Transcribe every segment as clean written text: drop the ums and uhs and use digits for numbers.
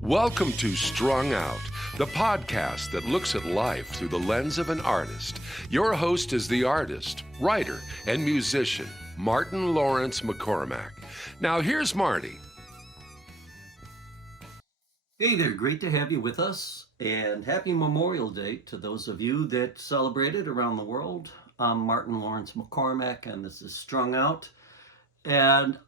Welcome to Strung Out, the podcast that looks at life through the lens of an artist. Your host is the artist, writer, and musician, Martin Laurence McCormack. Now here's Marty. Hey there, great to have you with us, and happy Memorial Day to those of you that celebrate it around the world. I'm Martin Laurence McCormack, and this is Strung Out, and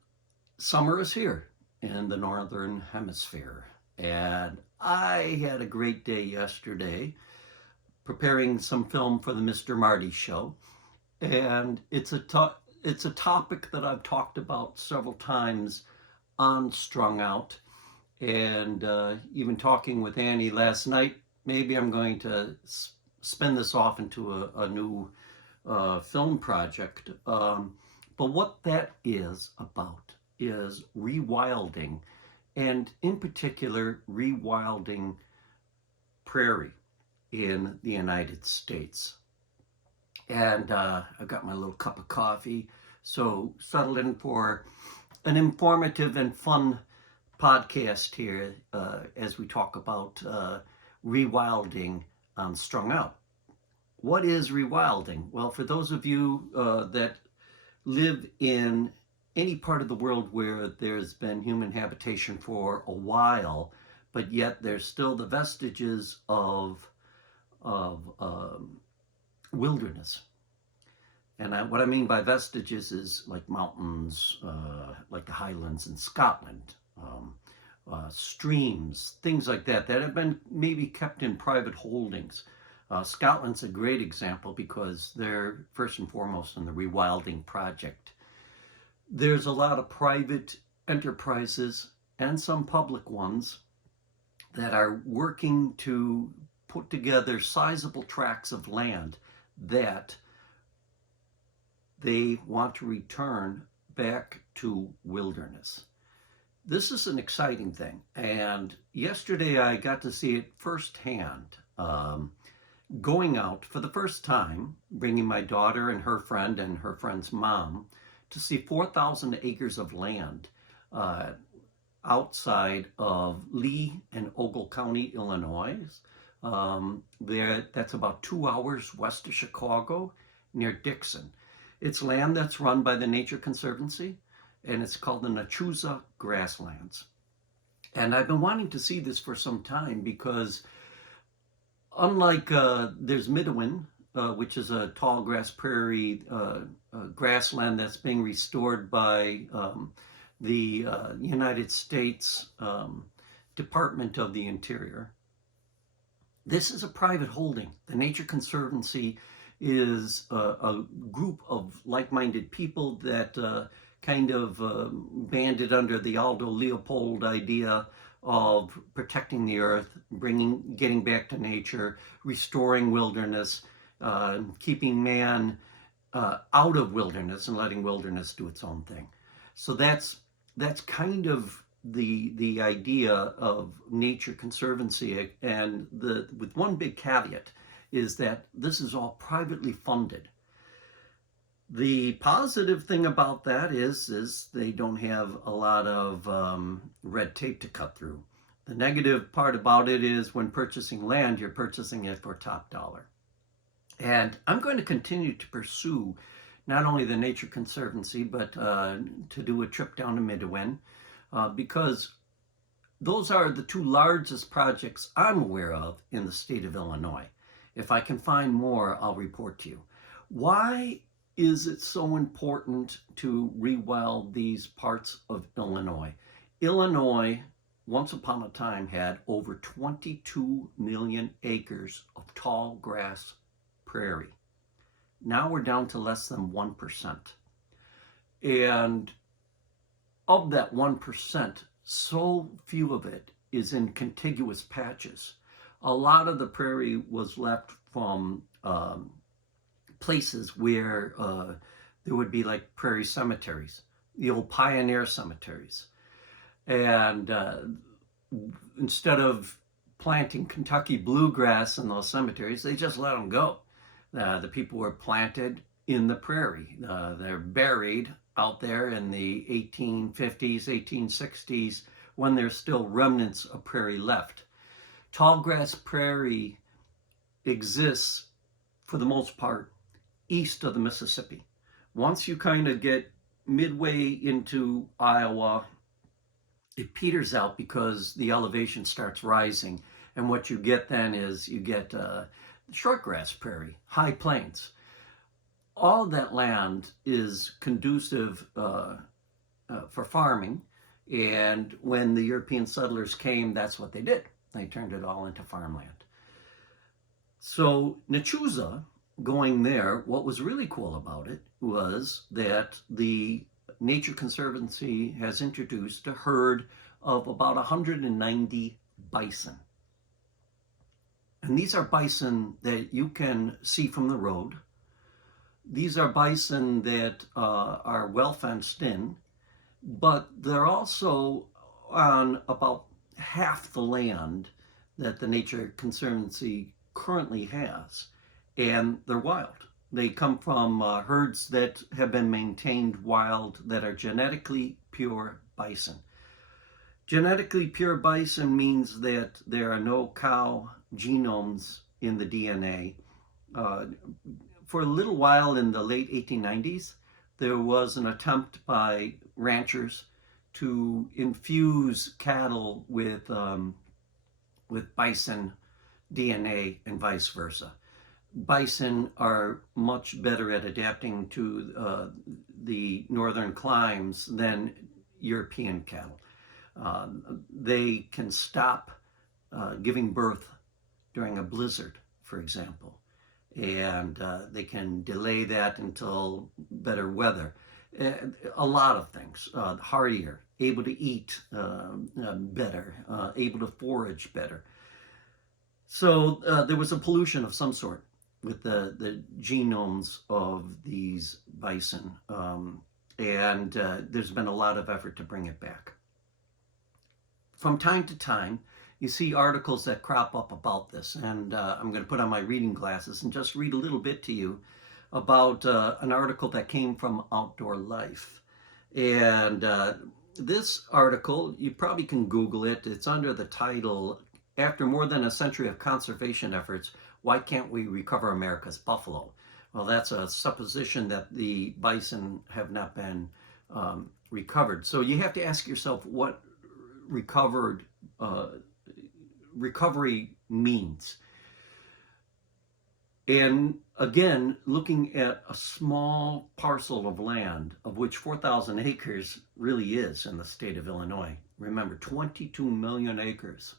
summer is here in the Northern Hemisphere. And I had a great day yesterday preparing some film for the Mr. Marty show. And it's a topic that I've talked about several times on Strung Out. And even talking with Annie last night, maybe I'm going to spin this off into a new film project. But what that is about is rewilding. And in particular, rewilding prairie in the United States. And I've got my little cup of coffee, so settled in for an informative and fun podcast here as we talk about rewilding on Strung Out. What is rewilding? Well, for those of you that live in any part of the world where there's been human habitation for a while, but yet there's still the vestiges of wilderness. And what I mean by vestiges is like mountains, like the Highlands in Scotland, streams, things like that have been maybe kept in private holdings. Scotland's a great example because they're first and foremost in the rewilding project. There's a lot of private enterprises and some public ones that are working to put together sizable tracts of land that they want to return back to wilderness. This is an exciting thing, and yesterday I got to see it firsthand, going out for the first time, bringing my daughter and her friend's mom to see 4,000 acres of land outside of Lee and Ogle County, Illinois. That's about 2 hours west of Chicago, near Dixon. It's land that's run by the Nature Conservancy, and it's called the NACHUSA Grasslands. And I've been wanting to see this for some time because unlike there's Midwin, which is a tall grass prairie grassland that's being restored by the United States Department of the Interior. This is a private holding. The Nature Conservancy is a group of like-minded people that kind of banded under the Aldo Leopold idea of protecting the earth, getting back to nature, restoring wilderness, keeping man out of wilderness and letting wilderness do its own thing. So that's kind of the idea of Nature Conservancy, and with one big caveat is that this is all privately funded. The positive thing about that is they don't have a lot of red tape to cut through. The negative part about it is when purchasing land, you're purchasing it for top dollar. And I'm going to continue to pursue not only the Nature Conservancy, but to do a trip down to Midwin, because those are the two largest projects I'm aware of in the state of Illinois. If I can find more, I'll report to you. Why is it so important to rewild these parts of Illinois? Illinois, once upon a time, had over 22 million acres of tall grass prairie. Now we're down to less than 1%. And of that 1%, so few of it is in contiguous patches. A lot of the prairie was left from places where there would be like prairie cemeteries, the old pioneer cemeteries. And instead of planting Kentucky bluegrass in those cemeteries, they just let them go. The people were planted in the prairie. They're buried out there in the 1850s, 1860s, when there's still remnants of prairie left. Tallgrass prairie exists, for the most part, east of the Mississippi. Once you kind of get midway into Iowa, it peters out because the elevation starts rising. And what you get then is you get shortgrass prairie, high plains. All of that land is conducive for farming. And when the European settlers came, that's what they did. They turned it all into farmland. So NACHUSA, going there, what was really cool about it was that the Nature Conservancy has introduced a herd of about 190 bison. And these are bison that you can see from the road. These are bison that are well fenced in, but they're also on about half the land that the Nature Conservancy currently has, and they're wild. They come from herds that have been maintained wild that are genetically pure bison. Genetically pure bison means that there are no cow genomes in the DNA. For a little while in the late 1890s, there was an attempt by ranchers to infuse cattle with bison DNA and vice versa. Bison are much better at adapting to the northern climes than European cattle. They can stop giving birth during a blizzard, for example, and they can delay that until better weather. A lot of things, hardier, able to eat better, able to forage better. So there was a pollution of some sort with the genomes of these bison, and there's been a lot of effort to bring it back. From time to time, you see articles that crop up about this, and I'm going to put on my reading glasses and just read a little bit to you about an article that came from Outdoor Life. And this article, you probably can Google it. It's under the title, "After More Than a Century of Conservation Efforts, Why Can't We Recover America's Buffalo?" Well, that's a supposition that the bison have not been recovered. So you have to ask yourself what recovery means. And again, looking at a small parcel of land, of which 4,000 acres really is in the state of Illinois. Remember, 22 million acres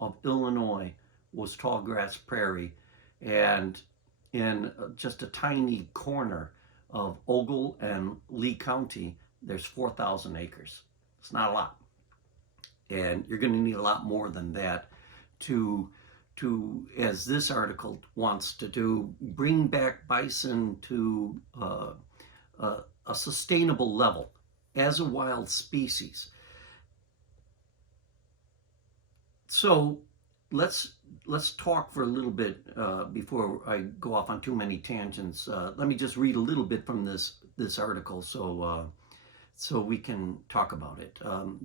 of Illinois was tallgrass prairie, and in just a tiny corner of Ogle and Lee County, there's 4,000 acres. It's not a lot. And you're going to need a lot more than that to, as this article wants to do, bring back bison to a sustainable level as a wild species. So let's talk for a little bit before I go off on too many tangents. Let me just read a little bit from this article so we can talk about it.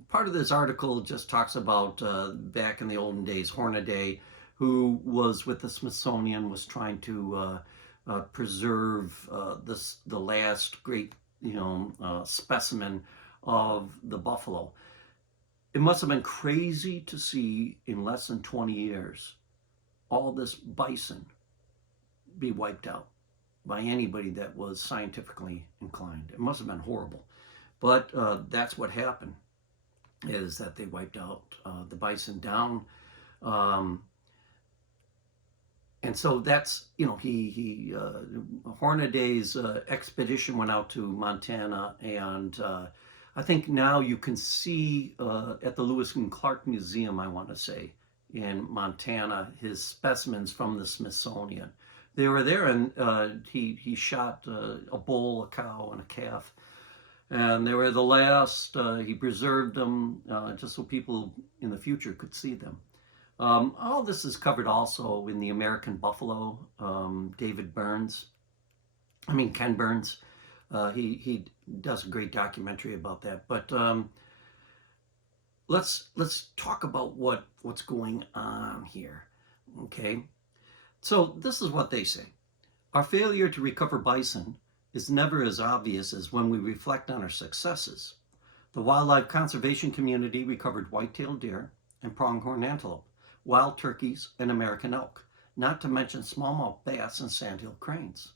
Part of this article just talks about back in the olden days, Hornaday, who was with the Smithsonian, was trying to preserve the last great specimen of the buffalo. It must have been crazy to see in less than 20 years all this bison be wiped out by anybody that was scientifically inclined. It must have been horrible. But that's what happened, is that they wiped out the bison down. And so that's, Hornaday's expedition went out to Montana, and I think now you can see at the Lewis and Clark Museum, I want to say, in Montana, his specimens from the Smithsonian. They were there, and he shot a bull, a cow, and a calf. And they were the last. He preserved them just so people in the future could see them. All this is covered also in the American Buffalo. Ken Burns. He does a great documentary about that. But let's talk about what's going on here. Okay, so this is what they say. Our failure to recover bison is never as obvious as when we reflect on our successes. The wildlife conservation community recovered white-tailed deer and pronghorn antelope, wild turkeys, and American elk, not to mention smallmouth bass and sandhill cranes.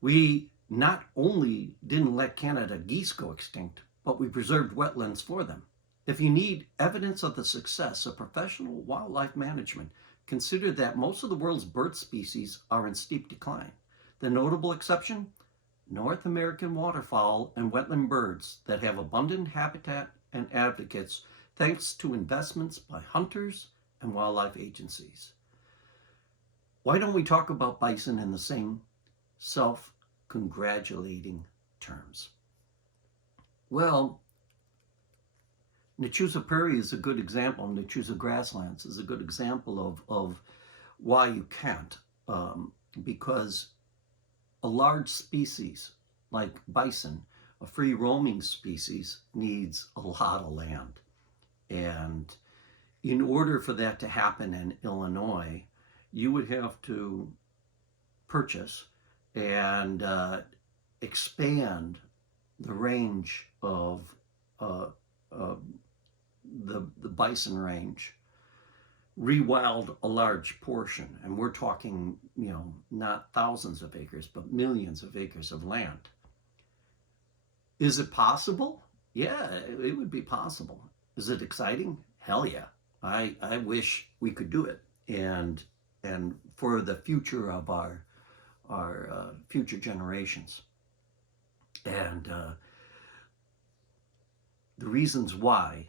We not only didn't let Canada geese go extinct, but we preserved wetlands for them. If you need evidence of the success of professional wildlife management, consider that most of the world's bird species are in steep decline. The notable exception? North American waterfowl and wetland birds that have abundant habitat and advocates thanks to investments by hunters and wildlife agencies. Why don't we talk about bison in the same self-congratulating terms? Well, NACHUSA Prairie is a good example. NACHUSA Grasslands is a good example of why you can't, because a large species like bison, a free roaming species, needs a lot of land. And in order for that to happen in Illinois, you would have to purchase and expand the range of the bison range, rewild a large portion, and we're talking, not thousands of acres, but millions of acres of land. Is it possible? Yeah, it would be possible. Is it exciting? Hell yeah. I wish we could do it, and for the future of our future generations. And the reasons why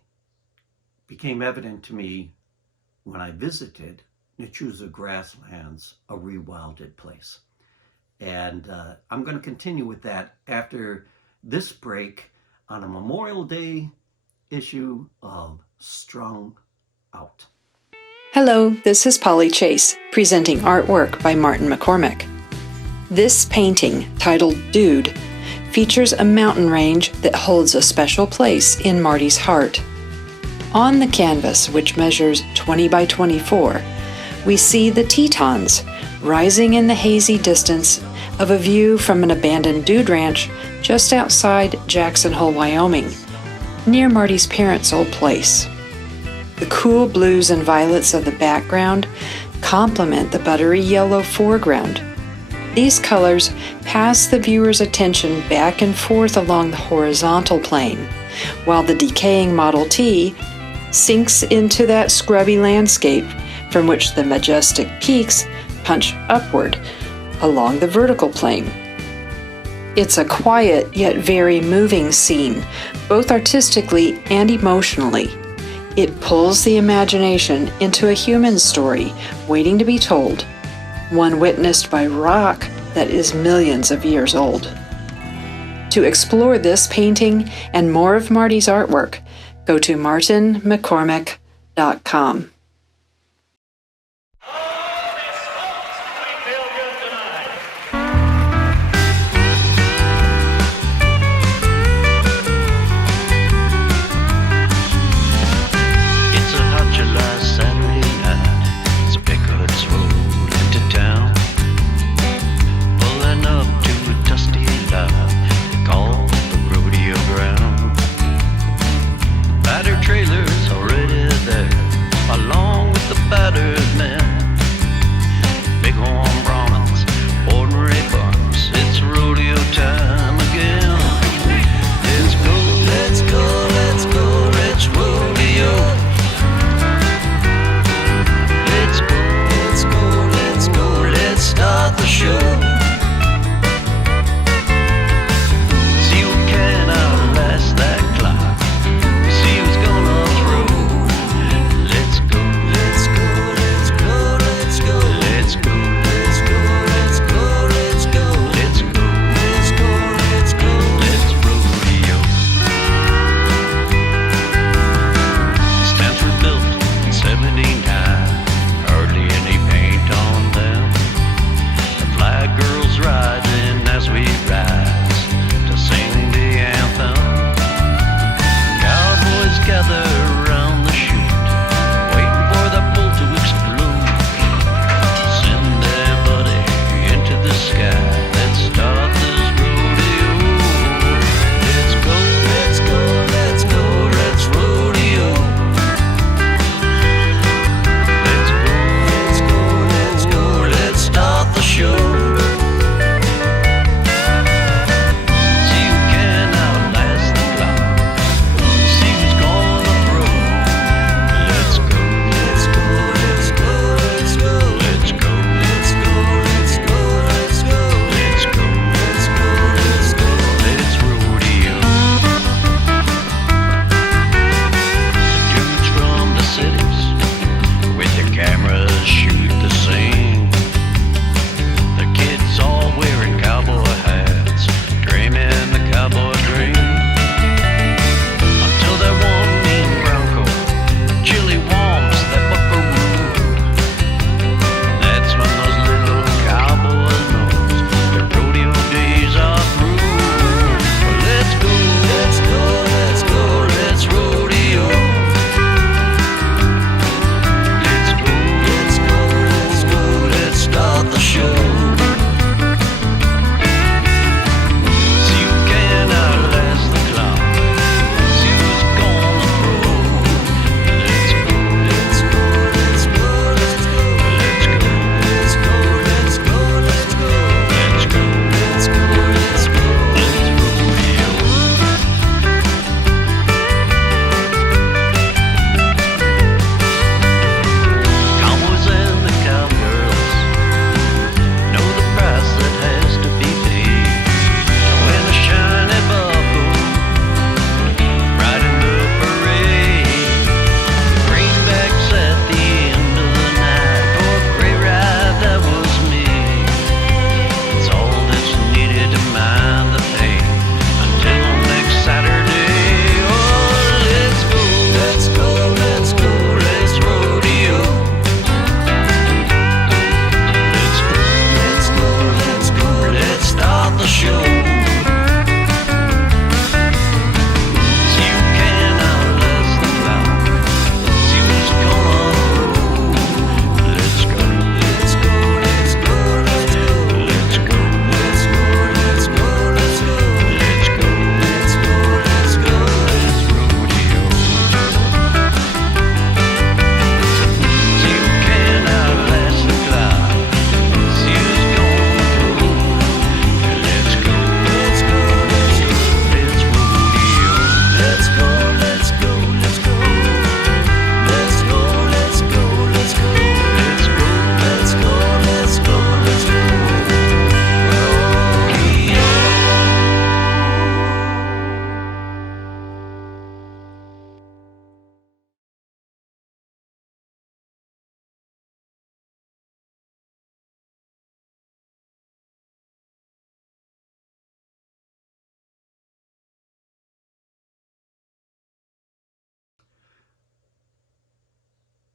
became evident to me when I visited NACHUSA Grasslands, a rewilded place. And I'm going to continue with that after this break on a Memorial Day issue of Strung Out. Hello, this is Polly Chase, presenting artwork by Martin McCormack. This painting, titled Dude, features a mountain range that holds a special place in Marty's heart. On the canvas, which measures 20 by 24, we see the Tetons rising in the hazy distance of a view from an abandoned dude ranch just outside Jackson Hole, Wyoming, near Marty's parents' old place. The cool blues and violets of the background complement the buttery yellow foreground. These colors pass the viewer's attention back and forth along the horizontal plane, while the decaying Model T sinks into that scrubby landscape from which the majestic peaks punch upward along the vertical plane. It's a quiet yet very moving scene, both artistically and emotionally. It pulls the imagination into a human story waiting to be told, one witnessed by rock that is millions of years old. To explore this painting and more of Marty's artwork, go to martinmccormack.com. Trailers already there, along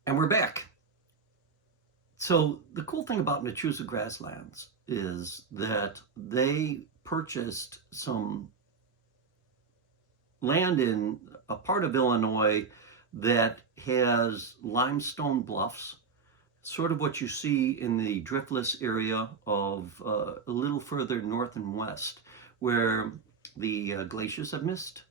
And we're back. So the cool thing about NACHUSA Grasslands is that they purchased some land in a part of Illinois that has limestone bluffs, sort of what you see in the driftless area of a little further north and west, where the glaciers have missed.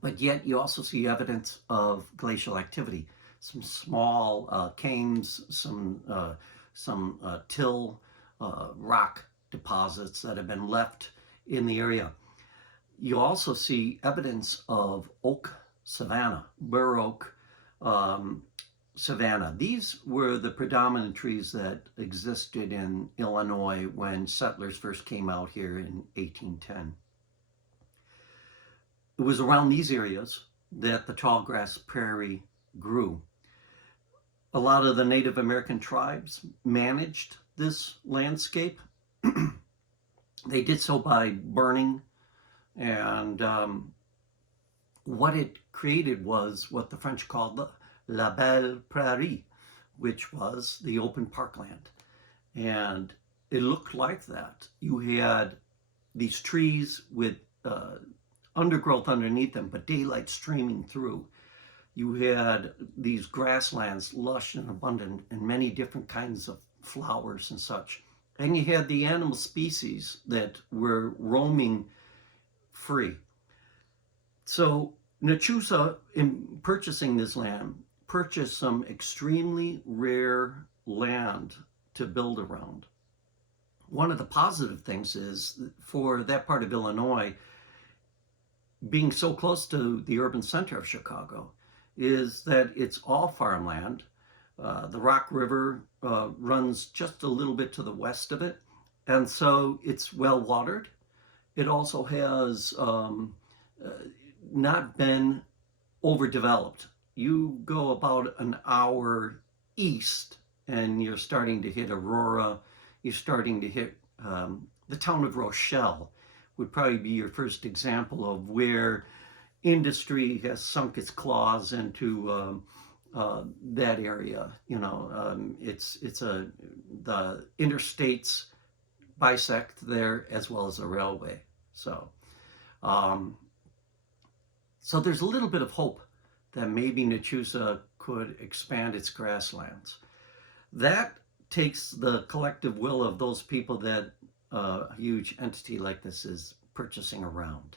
But yet you also see evidence of glacial activity. Some small cames, some till rock deposits that have been left in the area. You also see evidence of oak savanna, bur oak savanna. These were the predominant trees that existed in Illinois when settlers first came out here in 1810. It was around these areas that the tallgrass prairie grew. A lot of the Native American tribes managed this landscape. They did so by burning, and what it created was what the French called the La Belle Prairie, which was the open parkland. And it looked like that. You had these trees with undergrowth underneath them, but daylight streaming through. You had these grasslands, lush and abundant, and many different kinds of flowers and such. And you had the animal species that were roaming free. So NACHUSA, in purchasing this land, purchased some extremely rare land to build around. One of the positive things is, for that part of Illinois, being so close to the urban center of Chicago, is that it's all farmland. The Rock River runs just a little bit to the west of it, and so it's well watered. It also has not been overdeveloped. You go about an hour east and you're starting to hit Aurora, you're starting to hit the town of Rochelle would probably be your first example of where industry has sunk its claws into that area. You know, the interstates bisect there as well as a railway. So there's a little bit of hope that maybe NACHUSA could expand its grasslands. That takes the collective will of those people that a huge entity like this is purchasing around.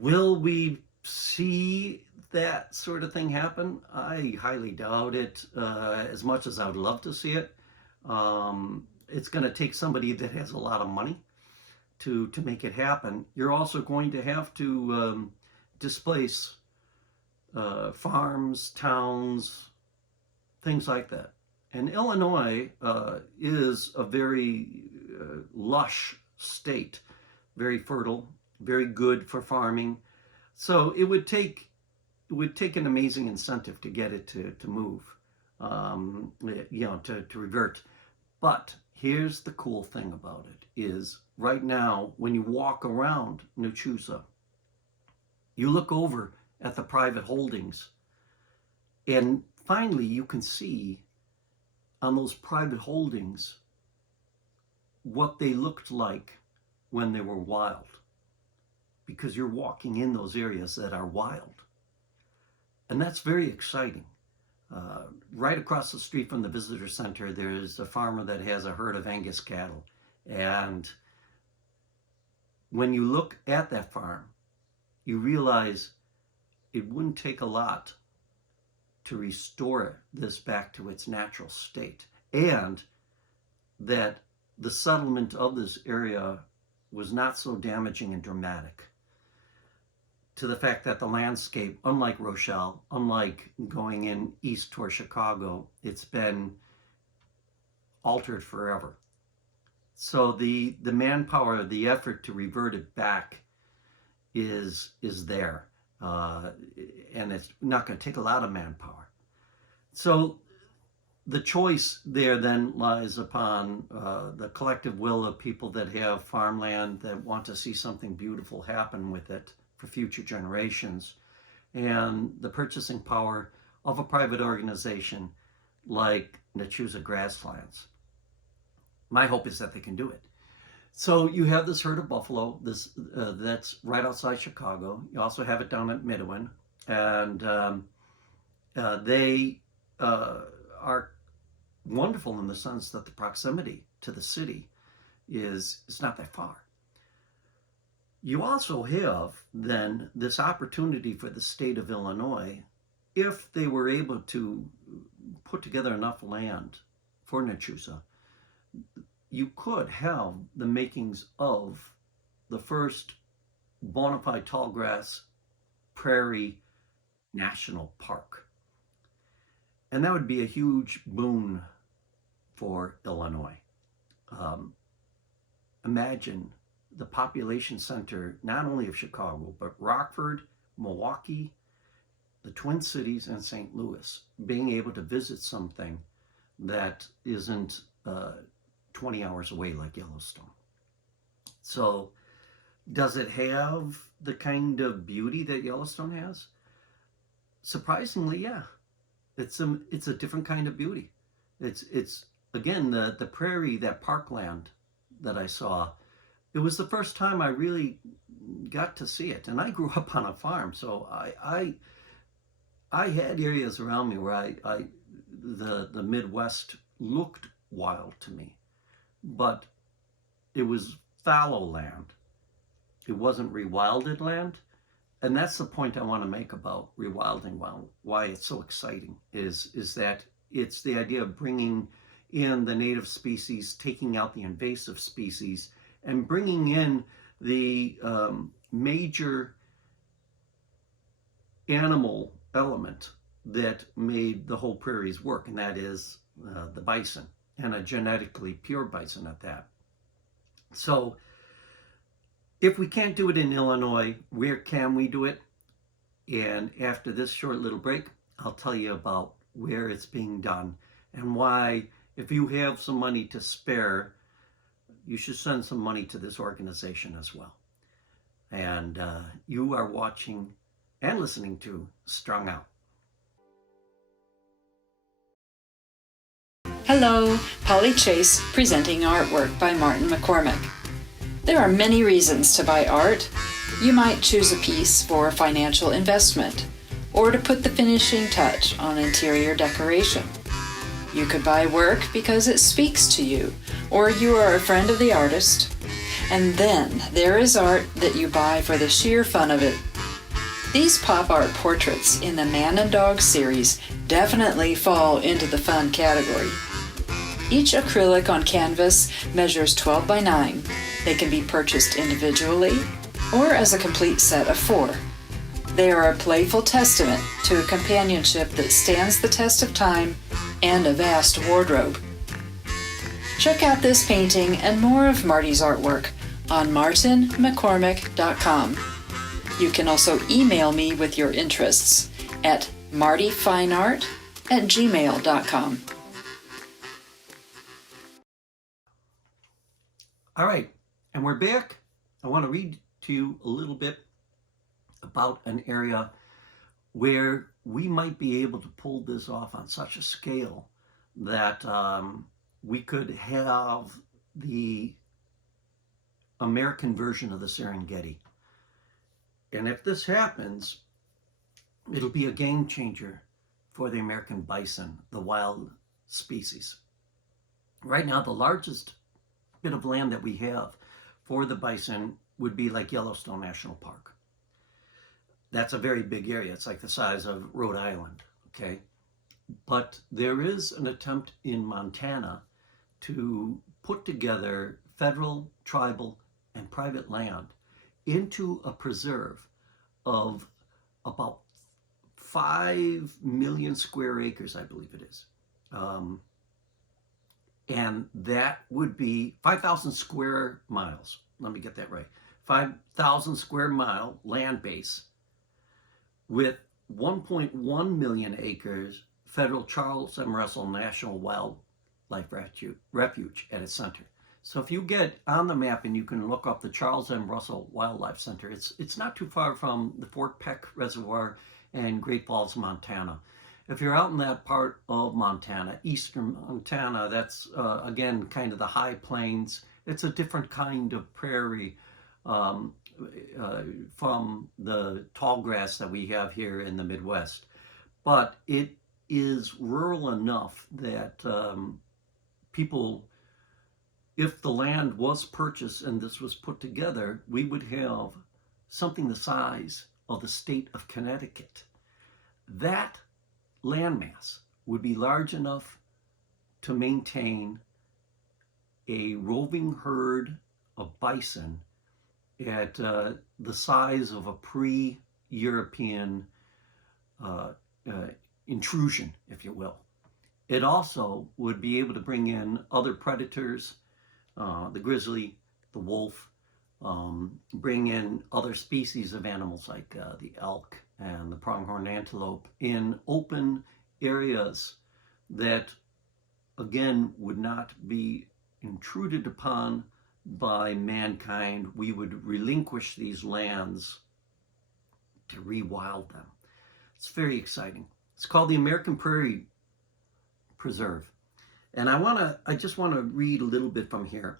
Will we see that sort of thing happen? I highly doubt it, as much as I would love to see it. It's going to take somebody that has a lot of money to make it happen. You're also going to have to displace farms, towns, things like that. And Illinois is a very lush state, very fertile, very good for farming. So it would take an amazing incentive to get it to move, to revert. But here's the cool thing about it is right now, when you walk around NACHUSA, you look over at the private holdings, and finally you can see on those private holdings what they looked like when they were wild, because you're walking in those areas that are wild. And that's very exciting. Right across the street from the visitor center, there's a farmer that has a herd of Angus cattle. And when you look at that farm, you realize it wouldn't take a lot to restore this back to its natural state, and that the settlement of this area was not so damaging and dramatic to the fact that the landscape, unlike Rochelle, unlike going in east toward Chicago, it's been altered forever. So the manpower, the effort to revert it back is there. And it's not going to take a lot of manpower. So the choice there then lies upon the collective will of people that have farmland that want to see something beautiful happen with it for future generations, and the purchasing power of a private organization like NACHUSA Grasslands. My hope is that they can do it. So you have this herd of buffalo that's right outside Chicago. You also have it down at Midwin, and they are wonderful in the sense that the proximity to the city is not that far. You also have then this opportunity for the state of Illinois, if they were able to put together enough land for NACHUSA, you could have the makings of the first bona fide tallgrass prairie national park. And that would be a huge boon for Illinois. Imagine the population center, not only of Chicago, but Rockford, Milwaukee, the Twin Cities, and St. Louis, being able to visit something that isn't 20 hours away like Yellowstone. So does it have the kind of beauty that Yellowstone has? Surprisingly, yeah. It's a different kind of beauty. It's again, the prairie, that parkland that I saw, it was the first time I really got to see it. And I grew up on a farm, so I had areas around me where the Midwest looked wild to me, but it was fallow land. It wasn't rewilded land. And that's the point I want to make about rewilding, why it's so exciting, is that it's the idea of bringing in the native species, taking out the invasive species, and bringing in the major animal element that made the whole prairies work, and that is the bison, and a genetically pure bison at that. So if we can't do it in Illinois, where can we do it? And after this short little break, I'll tell you about where it's being done and why, if you have some money to spare, you should send some money to this organization as well. And you are watching and listening to Strung Out. Hello, Polly Chase presenting artwork by Martin McCormack. There are many reasons to buy art. You might choose a piece for financial investment or to put the finishing touch on interior decoration. You could buy work because it speaks to you or you are a friend of the artist. And then there is art that you buy for the sheer fun of it. These pop art portraits in the Man and Dog series definitely fall into the fun category. Each acrylic on canvas measures 12 by 9. They can be purchased individually or as a complete set of 4. They are a playful testament to a companionship that stands the test of time and a vast wardrobe. Check out this painting and more of Marty's artwork on martinmccormack.com. You can also email me with your interests at martyfineart@gmail.com. All right, and we're back. I want to read to you a little bit about an area where we might be able to pull this off on such a scale that we could have the American version of the Serengeti. And if this happens, it'll be a game changer for the American bison, the wild species. Right now, the largest bit of land that we have for the bison would be like Yellowstone National Park. That's a very big area. It's like the size of Rhode Island, okay? But there is an attempt in Montana to put together federal, tribal, and private land into a preserve of about 5 million square acres, I believe it is. And that would be 5,000 square miles. Let me get that right. 5,000 square mile land base with 1.1 million acres federal Charles M. Russell National Wildlife Refuge at its center. So if you get on the map and you can look up the Charles M. Russell Wildlife Center, it's not too far from the Fort Peck Reservoir and Great Falls, Montana. If you're out in that part of Montana, eastern Montana, that's again kind of the high plains. It's a different kind of prairie um, from the tall grass that we have here in the Midwest. But it is rural enough that people, if the land was purchased and this was put together, we would have something the size of the state of Connecticut. That landmass would be large enough to maintain a roving herd of bison at the size of a pre-European intrusion, if you will. It also would be able to bring in other predators, the grizzly, the wolf, bring in other species of animals like the elk and the pronghorn antelope in open areas that, again, would not be intruded upon by mankind. We would relinquish these lands to rewild them. It's very exciting. It's called the American Prairie Preserve. And I just want to read a little bit from here.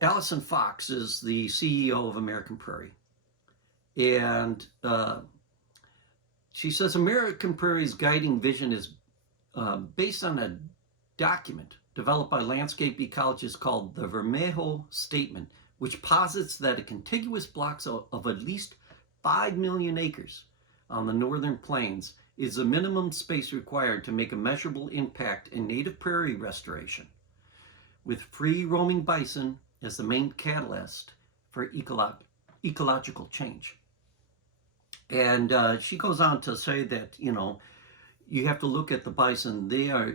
Allison Fox is the CEO of American Prairie. And she says American Prairie's guiding vision is based on a document developed by landscape ecologists called the Vermejo Statement, which posits that a contiguous block of at least 5 million acres on the northern plains is the minimum space required to make a measurable impact in native prairie restoration, with free roaming bison as the main catalyst for ecological change. And she goes on to say that, you have to look at the bison.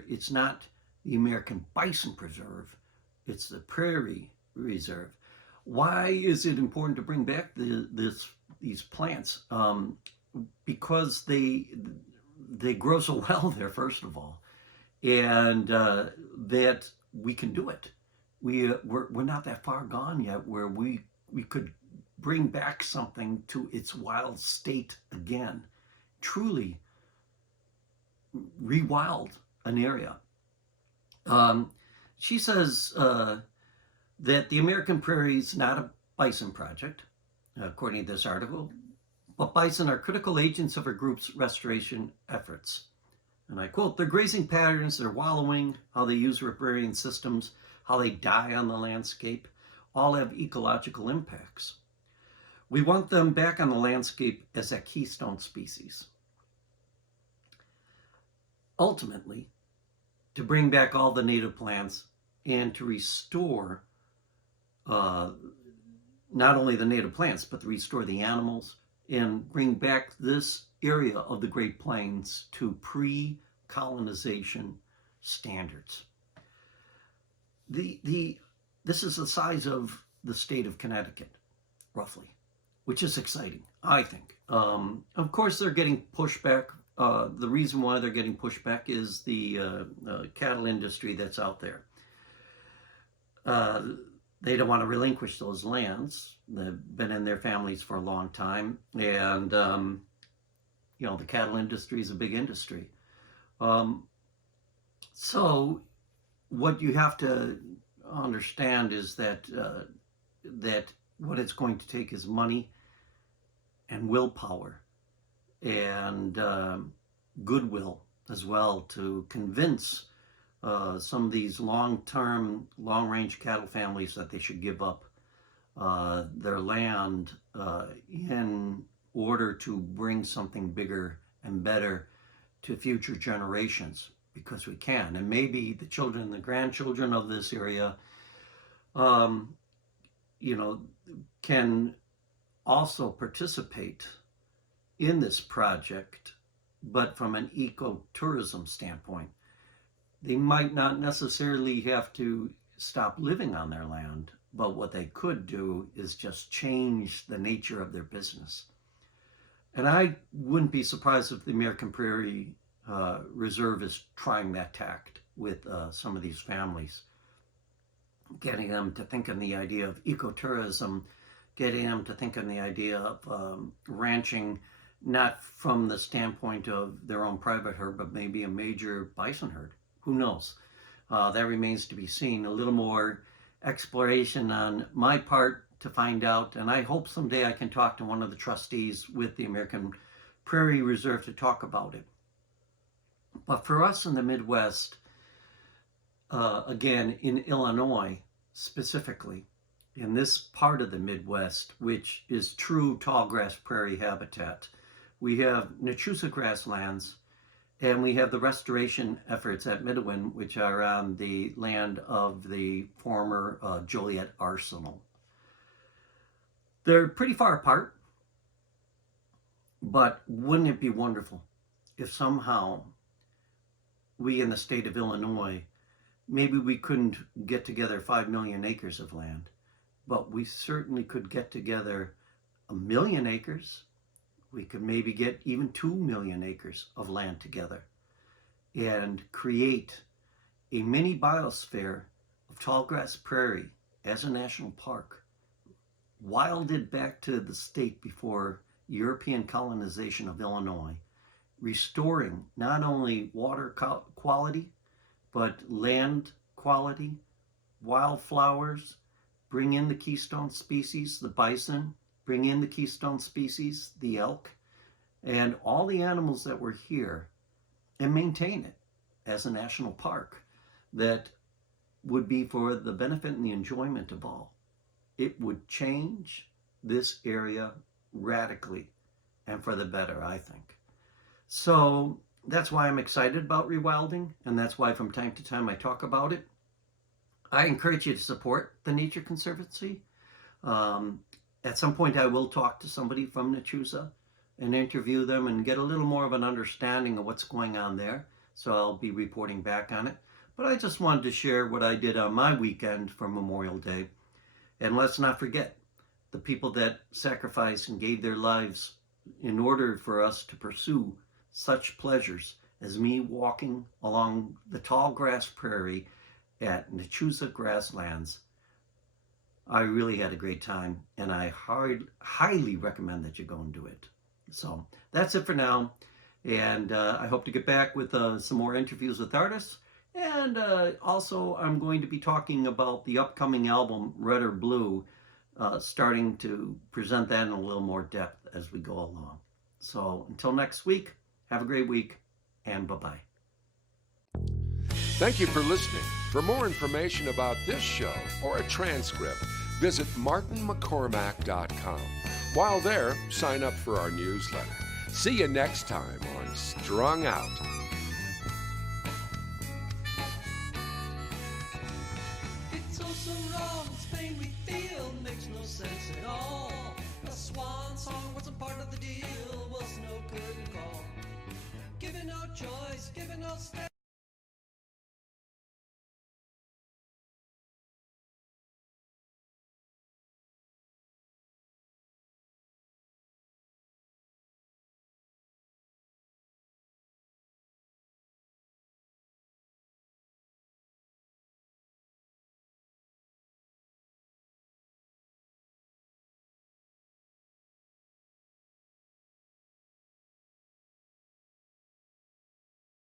It's not the American Bison Preserve, it's the Prairie Reserve. Why is it important to bring back these plants? Because they grow so well there, first of all, and that we can do it. We're not that far gone yet where we could bring back something to its wild state again, truly rewild an area. She says that the American Prairie is not a bison project, according to this article, but bison are critical agents of her group's restoration efforts. And I quote, their grazing patterns, their wallowing, how they use riparian systems, how they die on the landscape, all have ecological impacts. We want them back on the landscape as a keystone species. Ultimately, to bring back all the native plants and to restore not only the native plants, but to restore the animals and bring back this area of the Great Plains to pre-colonization standards. This is the size of the state of Connecticut, roughly, which is exciting, I think. Of course, they're getting pushback. The reason why they're getting pushback is the cattle industry that's out there. They don't want to relinquish those lands. They've been in their families for a long time, and the cattle industry is a big industry. So what you have to understand is that what it's going to take is money and willpower and goodwill as well to convince some of these long-term, long-range cattle families that they should give up their land in order to bring something bigger and better to future generations, because we can. And maybe the children and the grandchildren of this area, can also participate in this project, but from an ecotourism standpoint. They might not necessarily have to stop living on their land, but what they could do is just change the nature of their business. And I wouldn't be surprised if the American Prairie Reserve is trying that tact with some of these families, getting them to think on the idea of ecotourism, getting them to think on the idea of ranching not from the standpoint of their own private herd, but maybe a major bison herd. Who knows? That remains to be seen. A little more exploration on my part to find out, and I hope someday I can talk to one of the trustees with the American Prairie Reserve to talk about it. But for us in the Midwest, again, in Illinois specifically, in this part of the Midwest, which is true tallgrass prairie habitat, we have NACHUSA grasslands, and we have the restoration efforts at Midwin, which are on the land of the former Joliet Arsenal. They're pretty far apart, but wouldn't it be wonderful if somehow we in the state of Illinois, maybe we couldn't get together 5 million acres of land, but we certainly could get together 1 million acres. We could maybe get even 2 million acres of land together and create a mini biosphere of tallgrass prairie as a national park, wilded back to the state before European colonization of Illinois, restoring not only water quality, but land quality, wildflowers, bring in the keystone species, the bison, bring in the keystone species, the elk, and all the animals that were here, and maintain it as a national park that would be for the benefit and the enjoyment of all. It would change this area radically and for the better, I think. So that's why I'm excited about rewilding, and that's why from time to time I talk about it. I encourage you to support the Nature Conservancy. At some point I will talk to somebody from NACHUSA and interview them and get a little more of an understanding of what's going on there. So I'll be reporting back on it. But I just wanted to share what I did on my weekend for Memorial Day. And let's not forget the people that sacrificed and gave their lives in order for us to pursue such pleasures as me walking along the tall grass prairie at NACHUSA grasslands. I really had a great time, and I highly recommend that you go and do it. So that's it for now, and I hope to get back with some more interviews with artists, and also I'm going to be talking about the upcoming album Red or Blue, starting to present that in a little more depth as we go along. So until next week, have a great week, and bye-bye. Thank you for listening. For more information about this show or a transcript, visit martinmccormack.com. While there, sign up for our newsletter. See you next time on Strung Out. It's all so wrong, this pain we feel makes no sense at all. A swan song was a part of the deal, was no curtain call. Given no choice, given no step.